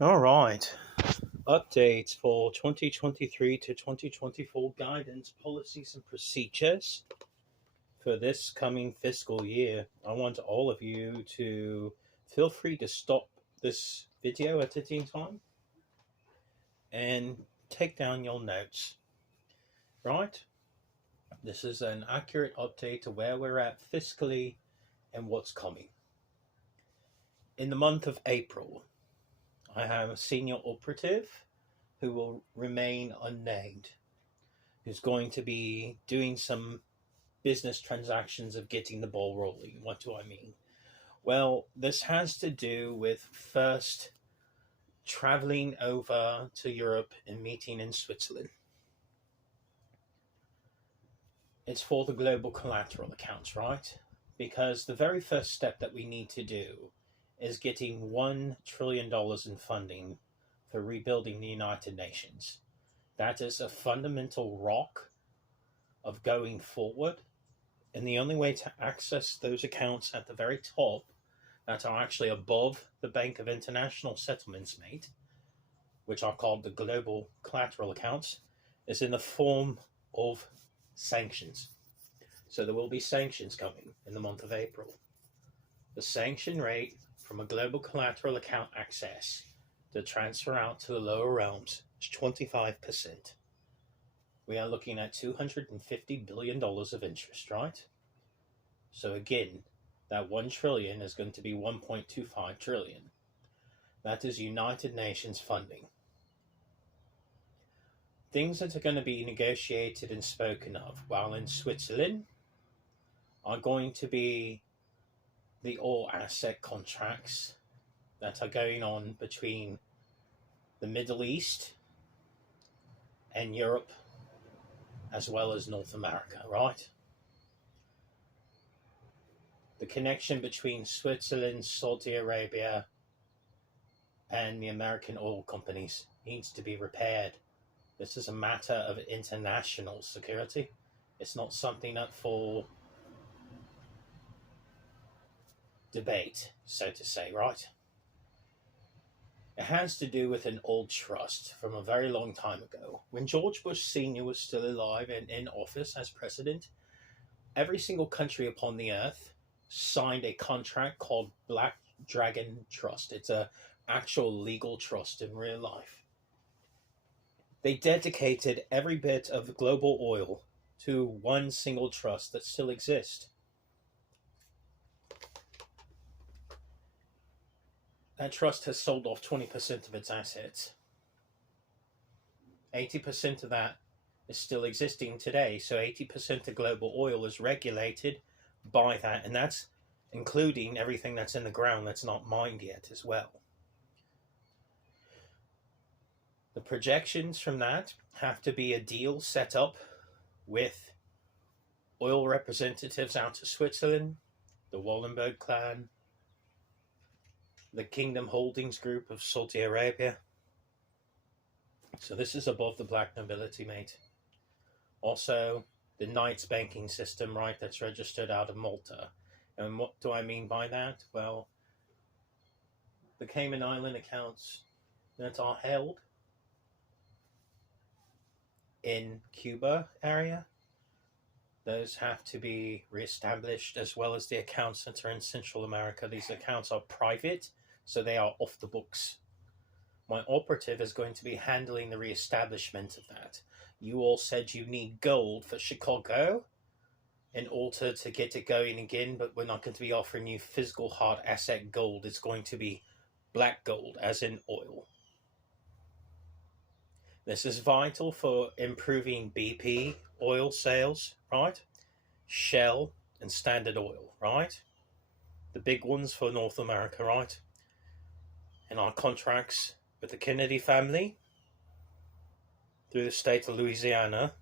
All right. Updates for 2023 to 2024 guidance, policies, and procedures for this coming fiscal year. I want all of you to feel free to stop this video at any time and take down your notes, right? This is an accurate update to where we're at fiscally and what's coming. In the month of April, I have a senior operative who will remain unnamed, who's going to be doing some business transactions of getting the ball rolling. What do I mean? Well, this has to do with first traveling over to Europe and meeting in Switzerland. It's for the global collateral accounts, right? Because the very first step that we need to do is getting $1 trillion in funding for rebuilding the United Nations. That is a fundamental rock of going forward. And the only way to access those accounts at the very top that are actually above the Bank of International Settlements, mate, which are called the global collateral accounts, is in the form of sanctions. So there will be sanctions coming in the month of April. The sanction rate from a global collateral account access to transfer out to the lower realms is 25%. We are looking at $250 billion of interest, right? So again, that 1 trillion is going to be 1.25 trillion. That is United Nations funding. Things that are going to be negotiated and spoken of while in Switzerland are going to be the all asset contracts that are going on between the Middle East and Europe as well as North America, right? The connection between Switzerland, Saudi Arabia, and the American oil companies needs to be repaired. This is a matter of international security. It's not something up for debate, so to say, right? It has to do with an old trust from a very long time ago. When George Bush Sr. was still alive and in office as president, every single country upon the earth signed a contract called Black Dragon Trust. It's a actual legal trust in real life. They dedicated every bit of global oil to one single trust that still exists. That trust has sold off 20% of its assets. 80% of that is still existing today. So 80% of global oil is regulated by that, and that's including everything that's in the ground that's not mined yet as well. The projections from that have to be a deal set up with oil representatives out of Switzerland, the Wallenberg clan, the Kingdom Holdings Group of Saudi Arabia. So this is above the black nobility, mate. Also, the Knights banking system, right, that's registered out of Malta. And what do I mean by that? Well, the Cayman Island accounts that are held in Cuba area, those have to be reestablished, as well as the accounts that are in Central America. These accounts are private, so they are off the books. My operative is going to be handling the reestablishment of that. You all said you need gold for Chicago in order to get it going again, but we're not going to be offering you physical hard asset gold. It's going to be black gold, as in oil. This is vital for improving BP oil sales, right? Shell and Standard Oil, right? The big ones for North America, right? And our contracts with the Kennedy family through the state of Louisiana,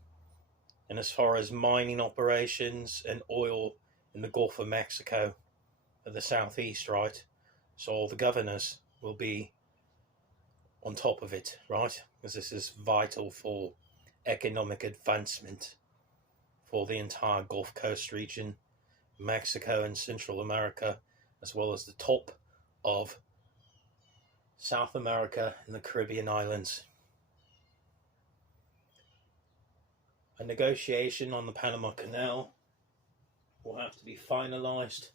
and as far as mining operations and oil in the Gulf of Mexico at the southeast, right? So all the governors will be on top of it, right? Because this is vital for economic advancement for the entire Gulf Coast region, Mexico and Central America, as well as the top of South America and the Caribbean islands. A negotiation on the Panama Canal will have to be finalized.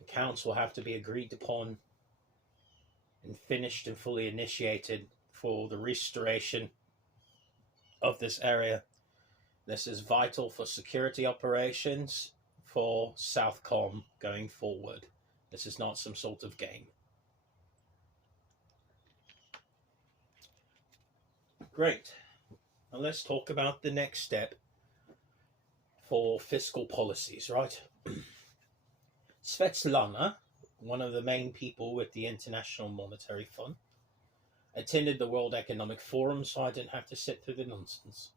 Accounts will have to be agreed upon and finished and fully initiated for the restoration of this area. This is vital for security operations for Southcom going forward. This is not some sort of game. Great. Now let's talk about the next step for fiscal policies, right? Svetlana, one of the main people with the International Monetary Fund, attended the World Economic Forum, so I didn't have to sit through the nonsense.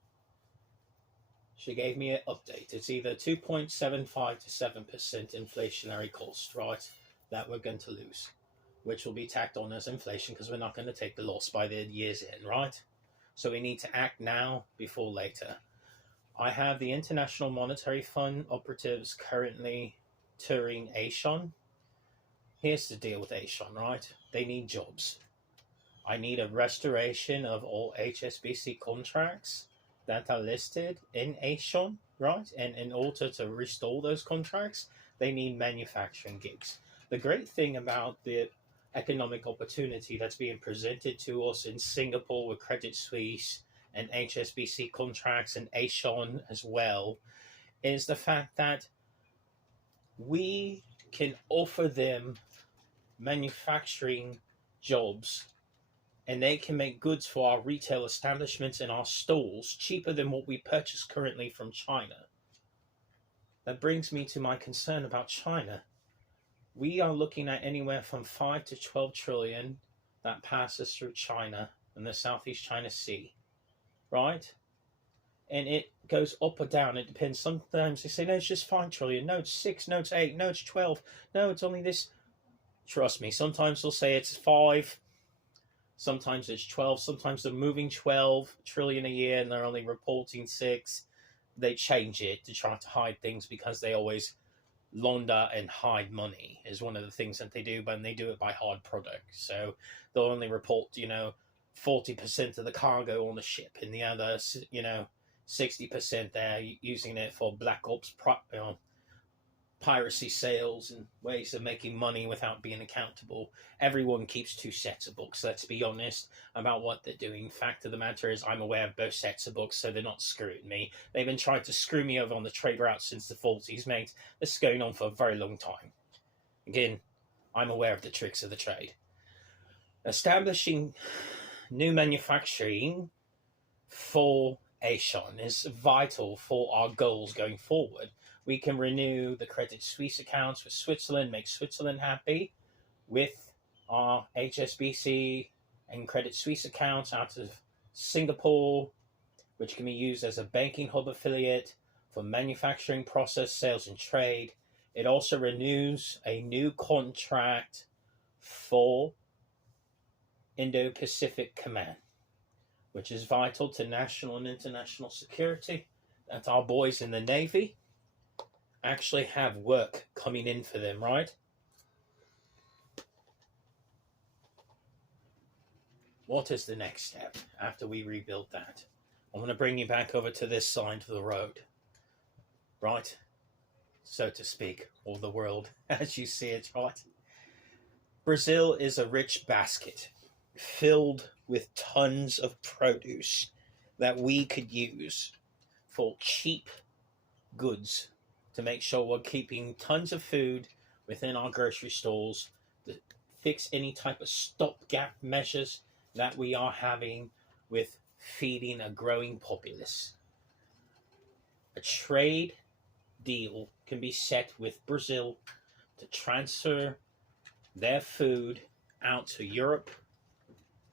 She gave me an update. It's either 2.75 to 7% inflationary cost, right, that we're going to lose, which will be tacked on as inflation because we're not going to take the loss by the year's end, right? So we need to act now before later. I have the International Monetary Fund operatives currently touring ASEAN. Here's the deal with ASEAN, right? They need jobs. I need a restoration of all HSBC contracts that are listed in ASEAN, right? And in order to restore those contracts, they need manufacturing gigs. The great thing about the economic opportunity that's being presented to us in Singapore with Credit Suisse and HSBC contracts and ASEAN as well is the fact that we can offer them manufacturing jobs and they can make goods for our retail establishments and our stores cheaper than what we purchase currently from China. That brings me to my concern about China. We are looking at anywhere from 5 to 12 trillion that passes through China and the Southeast China Sea, right? And it goes up or down. It depends. Sometimes they say, no, it's just 5 trillion. No, it's 6. No, it's 8. No, it's 12. No, it's only this. Trust me, sometimes they'll say it's 5. Sometimes it's 12. Sometimes they're moving 12 trillion a year and they're only reporting 6. They change it to try to hide things because they always launder and hide money is one of the things that they do, but they do it by hard product. So they'll only report, 40% of the cargo on the ship and the other, 60% they're using it for black ops, piracy sales and ways of making money without being accountable. Everyone keeps 2 sets of books, let's be honest about what they're doing. Fact of the matter is I'm aware of both sets of books, so they're not screwing me. They've been trying to screw me over on the trade route since the 40s, mate. This is going on for a very long time. Again, I'm aware of the tricks of the trade. Establishing new manufacturing for ASEAN is vital for our goals going forward. We can renew the Credit Suisse accounts with Switzerland, make Switzerland happy with our HSBC and Credit Suisse accounts out of Singapore, which can be used as a banking hub affiliate for manufacturing, process, sales, and trade. It also renews a new contract for Indo-Pacific Command, which is vital to national and international security. That our boys in the Navy actually have work coming in for them, right? What is the next step after we rebuild that? I'm going to bring you back over to this side of the road, right? So to speak, or the world as you see it, right? Brazil is a rich basket filled with tons of produce that we could use for cheap goods to make sure we're keeping tons of food within our grocery stores to fix any type of stopgap measures that we are having with feeding a growing populace. A trade deal can be set with Brazil to transfer their food out to Europe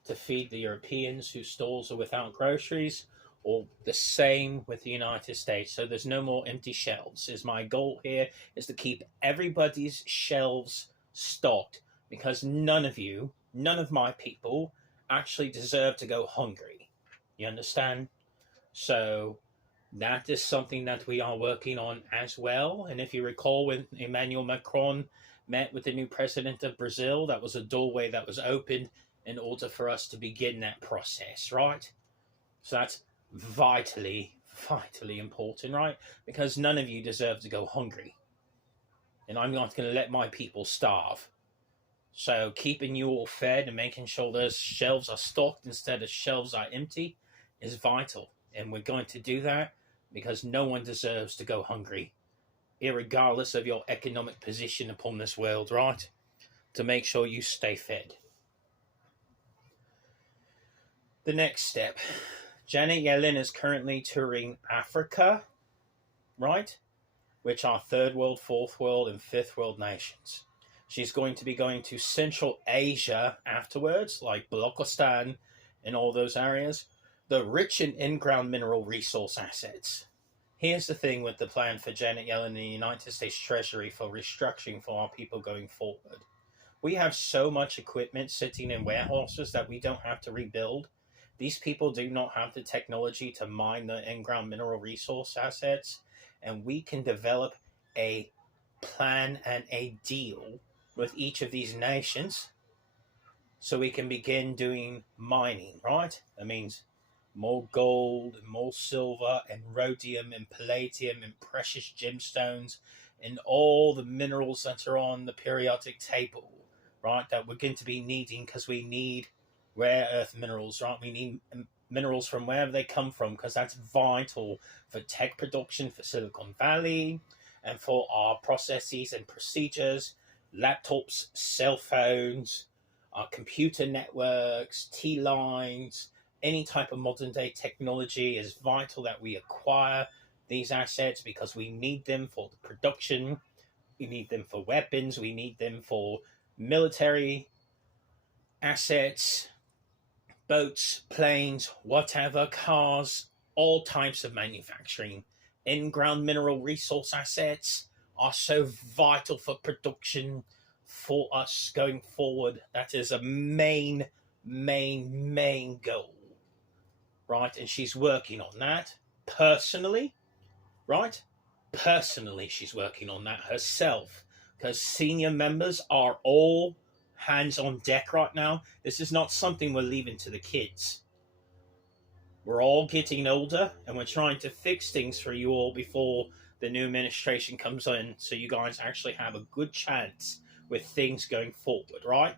to feed the Europeans whose stores are without groceries, or the same with the United States. So there's no more empty shelves. Is my goal here is to keep everybody's shelves stocked, because none of my people actually deserve to go hungry. You understand? So that is something that we are working on as well. And if you recall, when Emmanuel Macron met with the new president of Brazil. That was a doorway that was opened in order for us to begin that process, right? So that's vitally, vitally important, right? Because none of you deserve to go hungry. And I'm not going to let my people starve. So keeping you all fed and making sure those shelves are stocked instead of shelves are empty is vital. And we're going to do that because no one deserves to go hungry, irregardless of your economic position upon this world, right? To make sure you stay fed. The next step. Janet Yellen is currently touring Africa, right? Which are third world, fourth world, and fifth world nations. She's going to be going to Central Asia afterwards, like Balochistan and all those areas, the rich in in-ground mineral resource assets. Here's the thing with the plan for Janet Yellen and the United States Treasury for restructuring for our people going forward. We have so much equipment sitting in warehouses that we don't have to rebuild. These people do not have the technology to mine the in-ground mineral resource assets, and we can develop a plan and a deal with each of these nations so we can begin doing mining, right? That means more gold, and more silver, and rhodium, and palladium, and precious gemstones, and all the minerals that are on the periodic table, right? That we're going to be needing because we need rare earth minerals, right? We need minerals from wherever they come from because that's vital for tech production for Silicon Valley and for our processes and procedures, laptops, cell phones, our computer networks, T-lines, any type of modern day technology is vital that we acquire these assets because we need them for the production, we need them for weapons, we need them for military assets, boats, planes, whatever, cars, all types of manufacturing. In-ground mineral resource assets are so vital for production for us going forward. That is a main goal, right? And she's working on that personally, right? Personally, she's working on that herself because senior members are all hands on deck right now. This is not something we're leaving to the kids. We're all getting older and we're trying to fix things for you all before the new administration comes in so you guys actually have a good chance with things going forward, right?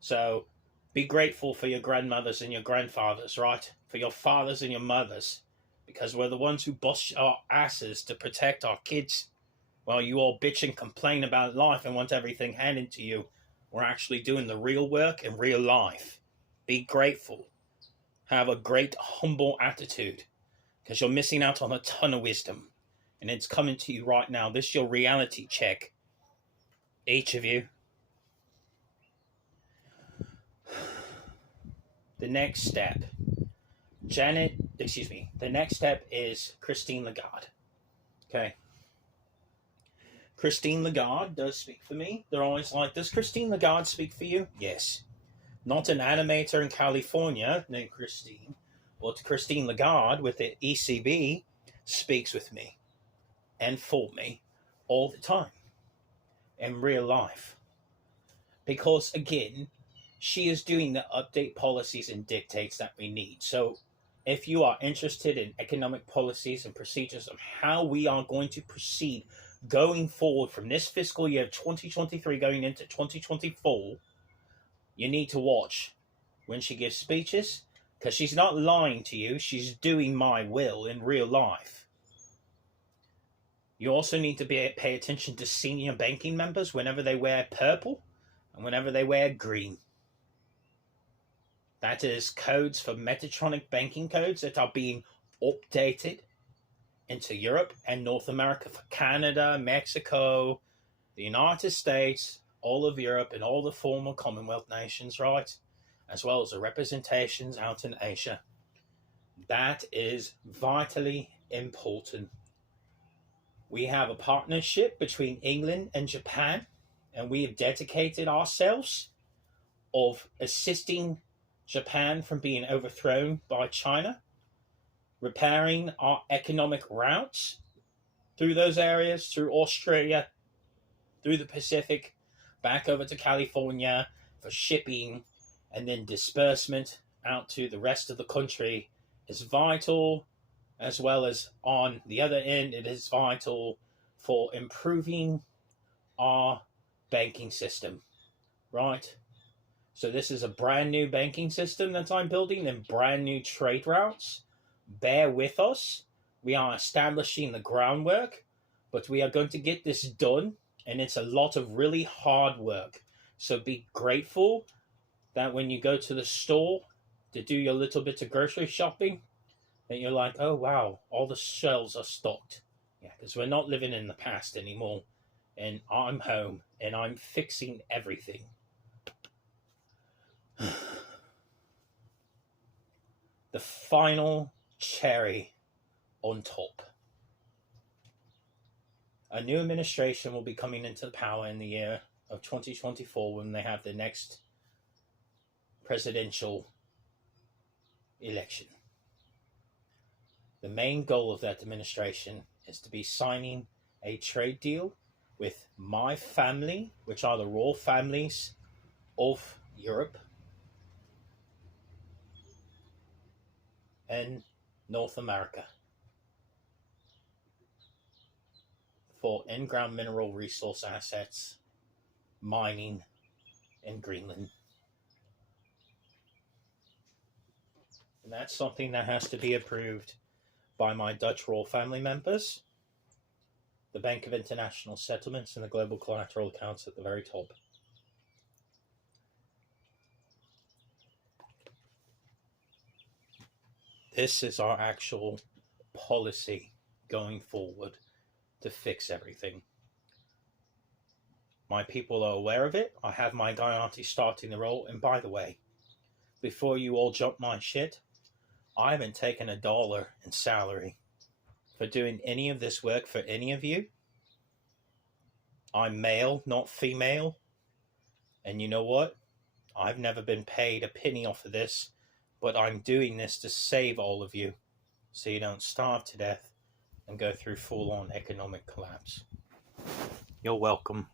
So be grateful for your grandmothers and your grandfathers, right? For your fathers and your mothers, because we're the ones who bust our asses to protect our kids while you all bitch and complain about life and want everything handed to you. We're actually doing the real work in real life. Be grateful. Have a great, humble attitude because you're missing out on a ton of wisdom. And it's coming to you right now. This is your reality check. Each of you. The next step. The next step is Christine Lagarde. Okay. Christine Lagarde does speak for me. They're always like, does Christine Lagarde speak for you? Yes. Not an animator in California named Christine, but Christine Lagarde with the ECB speaks with me and for me all the time in real life. Because, again, she is doing the update policies and dictates that we need. So if you are interested in economic policies and procedures of how we are going to proceed going forward from this fiscal year 2023 going into 2024, you need to watch when she gives speeches because she's not lying to you. She's doing my will in real life. You also need to pay attention to senior banking members whenever they wear purple and whenever they wear green. That is codes for Metatronic banking codes that are being updated into Europe and North America for Canada, Mexico, the United States, all of Europe, and all the former Commonwealth nations, right? As well as the representations out in Asia. That is vitally important. We have a partnership between England and Japan, and we have dedicated ourselves of assisting Japan from being overthrown by China, repairing our economic routes through those areas, through Australia, through the Pacific, back over to California for shipping, and then disbursement out to the rest of the country is vital, as well as on the other end, it is vital for improving our banking system, right? So this is a brand new banking system that I'm building and brand new trade routes. Bear with us. We are establishing the groundwork, but we are going to get this done, and it's a lot of really hard work. So be grateful that when you go to the store to do your little bit of grocery shopping, that you're like, oh wow, all the shelves are stocked. Yeah, because we're not living in the past anymore. And I'm home, and I'm fixing everything. The final cherry on top. A new administration will be coming into power in the year of 2024 when they have the next presidential election. The main goal of that administration is to be signing a trade deal with my family, which are the royal families of Europe and North America, for in-ground mineral resource assets, mining in Greenland. And that's something that has to be approved by my Dutch royal family members, the Bank of International Settlements, and the Global Collateral Accounts at the very top. This is our actual policy going forward to fix everything. My people are aware of it. I have my guy auntie starting the role. And by the way, before you all jump my shit, I haven't taken $1 in salary for doing any of this work for any of you. I'm male, not female. And you know what? I've never been paid a penny off of this, but I'm doing this to save all of you so you don't starve to death and go through full-on economic collapse. You're welcome.